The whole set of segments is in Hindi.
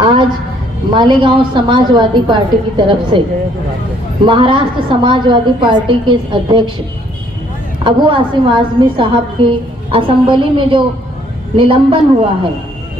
आज मालेगांव समाजवादी पार्टी की तरफ से महाराष्ट्र समाजवादी पार्टी के अध्यक्ष अबू आसिम आज़मी साहब की असेंबली में जो निलंबन हुआ है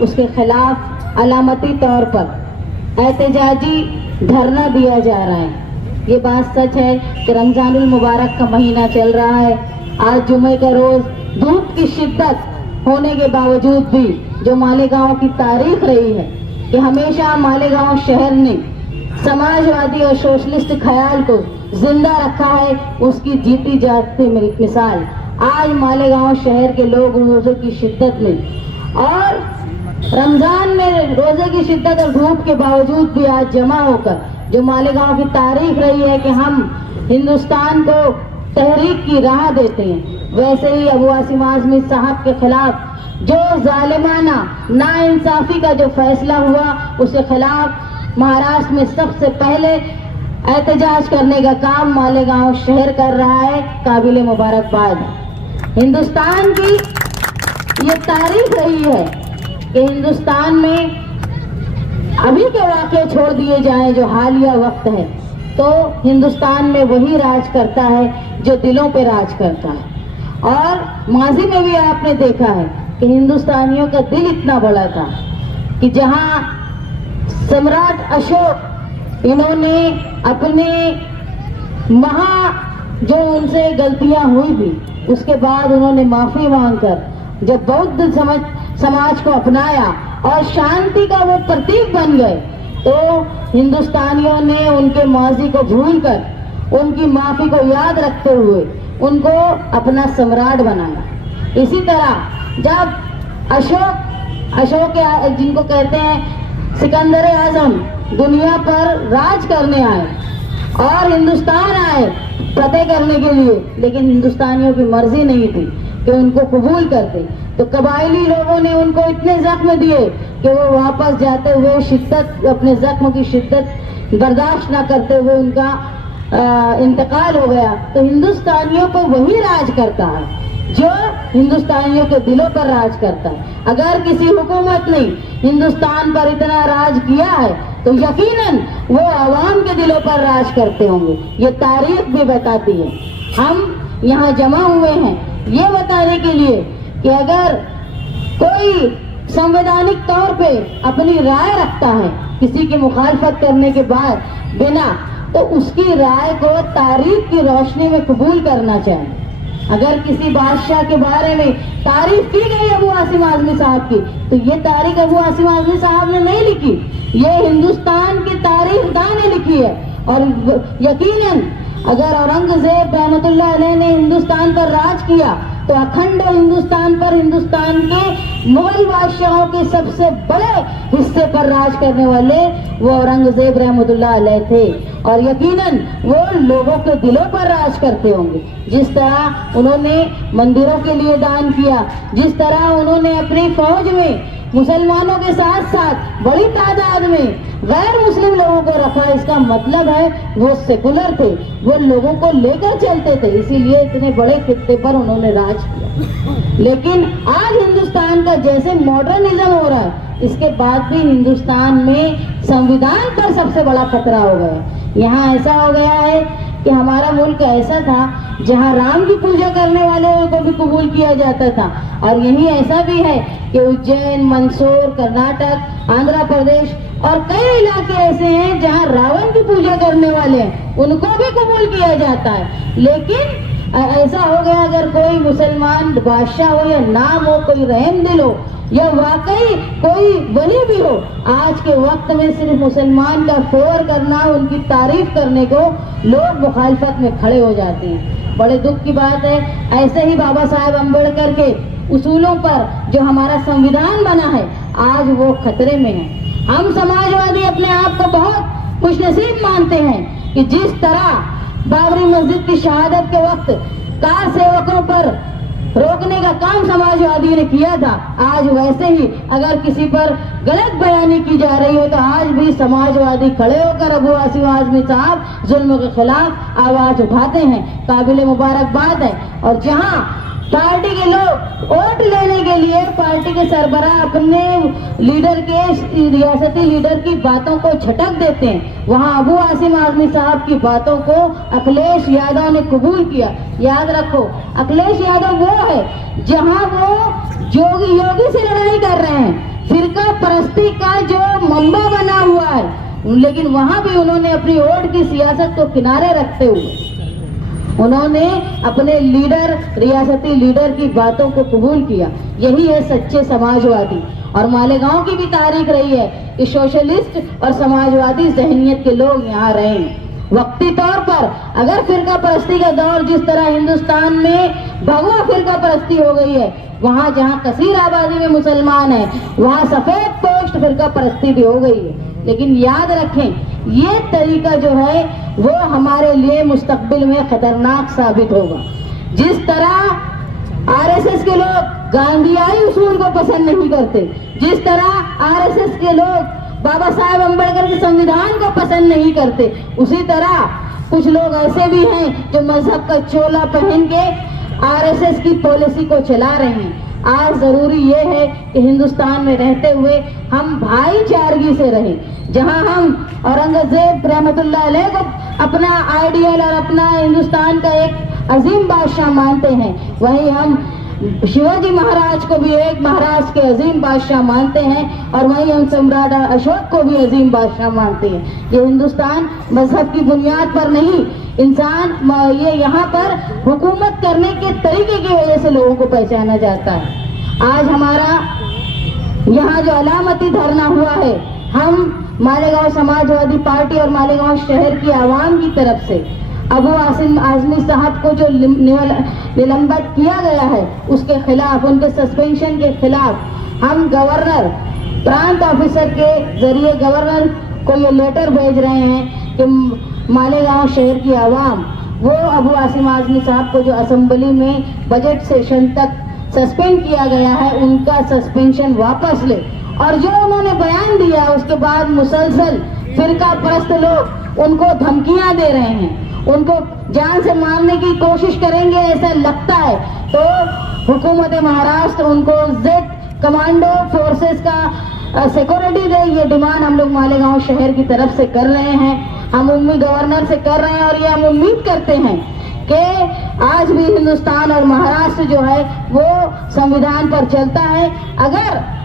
उसके खिलाफ अलामती तौर पर एहतजाजी धरना दिया जा रहा है। ये बात सच है कि रमजानुल मुबारक का महीना चल रहा है। आज जुमे का रोज धूप की शिद्दत होने के बावजूद भी जो मालेगांव की तारीख रही है कि हमेशा मालेगांव शहर ने समाजवादी और सोशलिस्ट ख्याल को जिंदा रखा है, उसकी जीती जागती मिसाल आज मालेगांव शहर के लोग रोजे की शिद्दत में और रमजान में रोजे की शिद्दत और धूप के बावजूद भी आज जमा होकर जो मालेगांव की तारीख रही है कि हम हिंदुस्तान को तहरीक की राह देते हैं, वैसे ही अबू आसिम आज़मी साहब के खिलाफ जो जालिमाना नाइंसाफी का जो फैसला हुआ उसके खिलाफ महाराष्ट्र में सबसे पहले एहतजाज करने का काम मालेगांव शहर कर रहा है। काबिले मुबारकबाद। हिंदुस्तान की ये तारीख रही है कि हिंदुस्तान में अभी के वाक़े छोड़ दिए जाएं जो हालिया वक्त है तो हिंदुस्तान में वही राज करता है जो दिलों पे राज करता है। और माजी में भी आपने देखा है कि हिंदुस्तानियों का दिल इतना बड़ा था कि जहां सम्राट अशोक इन्होंने अपने जो उनसे गलतियां हुई थी उसके बाद उन्होंने माफी मांगकर जब बौद्ध समाज को अपनाया और शांति का वो प्रतीक बन गए तो हिंदुस्तानियों ने उनके माजी को भूलकर उनकी माफी को याद रखते हुए उनको अपना सम्राट बनाया। इसी तरह जब अशोक जिनको कहते हैं सिकंदर आजम दुनिया पर राज करने आए और हिंदुस्तान आए फतेह करने के लिए, लेकिन हिंदुस्तानियों की मर्जी नहीं थी कि उनको कबूल करते, तो कबायली लोगों ने उनको इतने जख्म दिए कि वो वापस जाते हुए शिद्दत अपने जख्म की शिद्दत बर्दाश्त न करते हुए उनका इंतकाल हो गया। तो हिंदुस्तानियों को वही राज करता है जो हिंदुस्तानियों के दिलों पर राज करता है। अगर किसी हुकूमत ने हिंदुस्तान पर इतना राज किया है तो यकीनन वो आवाम के दिलों पर राज करते होंगे। ये तारीख भी बताती है। हम यहाँ जमा हुए हैं ये बताने के लिए कि अगर कोई संवैधानिक तौर पे अपनी राय रखता है किसी की मुखालफत करने के बाद बिना, तो उसकी राय को तारीख की रोशनी में कबूल करना चाहिए। अगर किसी बादशाह के बारे में तारीफ की गई अबू आसिम आज़मी साहब की तो ये तारीख अबू आसिम आज़मी साहब ने नहीं लिखी, ये हिंदुस्तान की तारीखदान ने लिखी है। और यकीनन अगर औरंगजेब रहमतुल्लाह अलैह ने हिंदुस्तान पर राज किया तो अखंड हिंदुस्तान पर हिंदुस्तान के मुगल बादशाहों के सबसे बड़े हिस्से पर राज करने वाले वो औरंगजेब रहमतुल्लाह अलैह थे और यकीनन वो लोगों के दिलों पर राज करते होंगे। जिस तरह उन्होंने मंदिरों के लिए दान किया, जिस तरह उन्होंने अपनी फौज में मुसलमानों के साथ साथ बड़ी तादाद में गैर मुस्लिम लोगों को रखा, इसका मतलब है वो सेकुलर थे, वो लोगों को लेकर चलते थे, इसीलिए इतने बड़े खित्ते पर उन्होंने राज किया। लेकिन आज हिंदुस्तान का जैसे मॉडर्निज्म हो रहा है इसके बाद भी हिंदुस्तान में संविधान पर सबसे बड़ा खतरा हो गया। यहाँ ऐसा हो गया है कि हमारा मुल्क ऐसा था जहाँ राम की पूजा करने वालों को भी कबूल किया जाता था, और यही ऐसा भी है कि उज्जैन, मंदसौर, कर्नाटक, आंध्र प्रदेश और कई इलाके ऐसे हैं जहाँ रावण की पूजा करने वाले हैं उनको भी कबूल किया जाता है। लेकिन ऐसा हो गया अगर कोई मुसलमान बादशाह हो या नाम हो, कोई रहम दिल हो या वाकई कोई वली भी हो, आज के वक्त में सिर्फ मुसलमान का फेवर करना, उनकी तारीफ करने को लोग मुखालफत में खड़े हो जाते हैं। बड़े दुख की बात है, ऐसे ही बाबा साहेब अम्बेडकर के उसूलों पर जो हमारा संविधान बना है आज वो खतरे में है। हम समाजवादी अपने आप को बहुत खुशनसीब मानते हैं कि जिस तरह बाबरी मस्जिद की शहादत के वक्त कार सेवकों पर रोकने का काम समाजवादी ने किया था, आज वैसे ही अगर किसी पर गलत बयानी की जा रही हो तो आज भी समाजवादी खड़े होकर अबू आसिम आज़मी साहब जुल्म के खिलाफ आवाज उठाते हैं। काबिले मुबारकबाद है। और जहां पार्टी के लोग वोट लेने के लिए पार्टी के सरबराह अपने लीडर के रियासती लीडर की बातों को झटक देते हैं। वहां अबू आसिम आजमी साहब की बातों को अखिलेश यादव ने कबूल किया। याद रखो, अखिलेश यादव वो है जहां वो योगी से लड़ाई कर रहे हैं, फिरका परस्ती का जो मंबा बना हुआ है, लेकिन वहां भी उन्होंने अपनी वोट की सियासत को किनारे रखते हुए उन्होंने अपने लीडर, रियासती लीडर की बातों को कबूल किया। यही है सच्चे समाजवादी। और मालेगांव की भी तारीख रही है कि सोशलिस्ट और समाजवादी जहनियत के लोग यहाँ रहे हैं। वक्ती तौर पर अगर फिरका परस्ती का दौर जिस तरह हिंदुस्तान में भगवा फिरका परस्ती हो गई है, वहाँ जहाँ कसीर आबादी में मुसलमान है, वहाँ सफेद पोस्ट फिरका परस्ती भी हो गई है। लेकिन याद रखें, ये तरीका जो है वो हमारे लिए मुस्तकबिल में खतरनाक साबित होगा। जिस तरह आरएसएस के लोग गांधीयाई उसूल को पसंद नहीं करते, जिस तरह आरएसएस के लोग बाबा साहेब अम्बेडकर के संविधान को पसंद नहीं करते, उसी तरह कुछ लोग ऐसे भी हैं जो मजहब का चोला पहन के आरएसएस की पॉलिसी को चला रहे हैं। आज जरूरी ये है कि हिंदुस्तान में रहते हुए हम भाईचारगी से रहें। जहां हम औरंगजेब रहमतुल्लाह अलैह को अपना आइडियल और अपना हिंदुस्तान का एक अजीम बादशाह मानते हैं, वहीं हम शिवाजी महाराज को भी एक महाराज के अजीम बादशाह मानते हैं, और वहीं हम सम्राट अशोक को भी अजीम बादशाह मानते हैं। ये हिंदुस्तान मजहब की बुनियाद पर नहीं, इंसान ये यहाँ पर हुकूमत करने के तरीके की वजह से लोगों को पहचाना जाता है। आज हमारा यहाँ जो अलामती धरना हुआ है, हम मालेगांव समाजवादी पार्टी और मालेगांव शहर की आवाम की तरफ से अबू आसिम आजमी साहब को जो निलंबित किया गया है उसके खिलाफ, उनके सस्पेंशन के खिलाफ हम गवर्नर, प्रांत ऑफिसर के जरिए गवर्नर को ये लेटर भेज रहे हैं कि मालेगांव शहर की आवाम वो अबू आसिम आजमी साहब को जो असेंबली में बजट सेशन तक सस्पेंड किया गया है, उनका सस्पेंशन वापस ले। और जो उन्होंने बयान दिया उसके बाद मुसलसल फिरका परस्त लोग उनको धमकियां दे रहे हैं, उनको जान से मारने की कोशिश करेंगे ऐसा लगता है, तो हुकूमत महाराष्ट्र उनको जेड कमांडो फोर्सेस का सिक्योरिटी दे। ये डिमांड हम लोग मालेगांव शहर की तरफ से कर रहे हैं, हम उम्मीद गवर्नर से कर रहे हैं, और ये हम उम्मीद करते हैं कि आज भी हिंदुस्तान और महाराष्ट्र जो है वो संविधान पर चलता है। अगर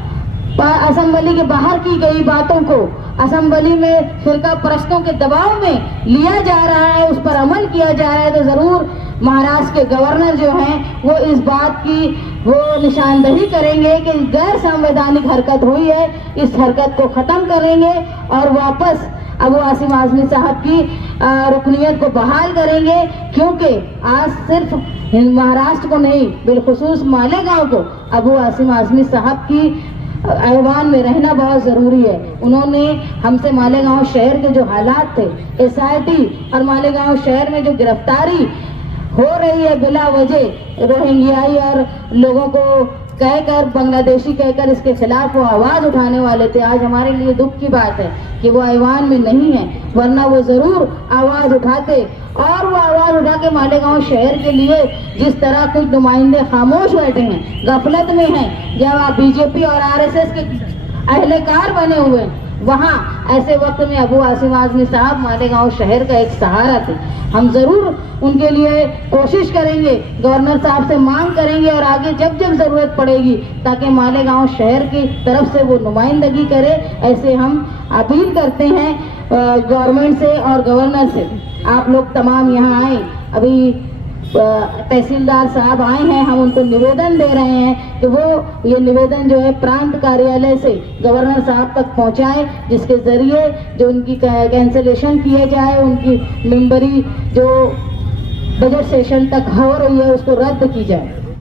असेंबली के बाहर की गई बातों को असेंबली में फिरका परस्तों के दबाव में लिया जा रहा है, उस पर अमल किया जा रहा है, तो जरूर महाराष्ट्र के गवर्नर जो हैं वो इस बात की वो निशानदही करेंगे कि गैर संवैधानिक हरकत हुई है, इस हरकत को खत्म करेंगे और वापस अबू आसिम आजमी साहब की रुकनियत को बहाल करेंगे। क्योंकि आज सिर्फ महाराष्ट्र को नहीं, बिलखुसूस मालेगांव को अबू आसिम आजमी साहब की ऐवान में रहना बहुत जरूरी है। उन्होंने हमसे मालेगांव शहर के जो हालात थे, एसआईटी और मालेगांव शहर में जो गिरफ्तारी हो रही है बिला वजह, रोहिंग्याई और लोगों को कहकर, बांग्लादेशी कहकर इसके खिलाफ वो आवाज उठाने वाले थे। आज हमारे लिए दुख की बात है कि वो ऐवान में नहीं है, वरना वो जरूर आवाज उठाते। और वो आवाज उठा के मालेगांव शहर के लिए जिस तरह कुछ नुमाइंदे खामोश बैठे हैं, गफलत में हैं, जब आप बीजेपी और आरएसएस के अहलकार बने हुए हैं, वहाँ ऐसे वक्त में अबू आसिम आजमी साहब मालेगांव शहर का एक सहारा थे। हम जरूर उनके लिए कोशिश करेंगे, गवर्नर साहब से मांग करेंगे और आगे जब जब जरूरत पड़ेगी ताकि मालेगांव शहर की तरफ से वो नुमाइंदगी करे, ऐसे हम अपील करते हैं गवर्नमेंट से और गवर्नर से। आप लोग तमाम यहाँ आए, अभी तहसीलदार साहब आए हैं, हम उनको निवेदन दे रहे हैं कि वो ये निवेदन जो है प्रांत कार्यालय से गवर्नर साहब तक पहुंचाएं, जिसके जरिए जो उनकी कैंसिलेशन किए जाए, उनकी मेंबरी जो बजट सेशन तक हो रही है उसको रद्द की जाए।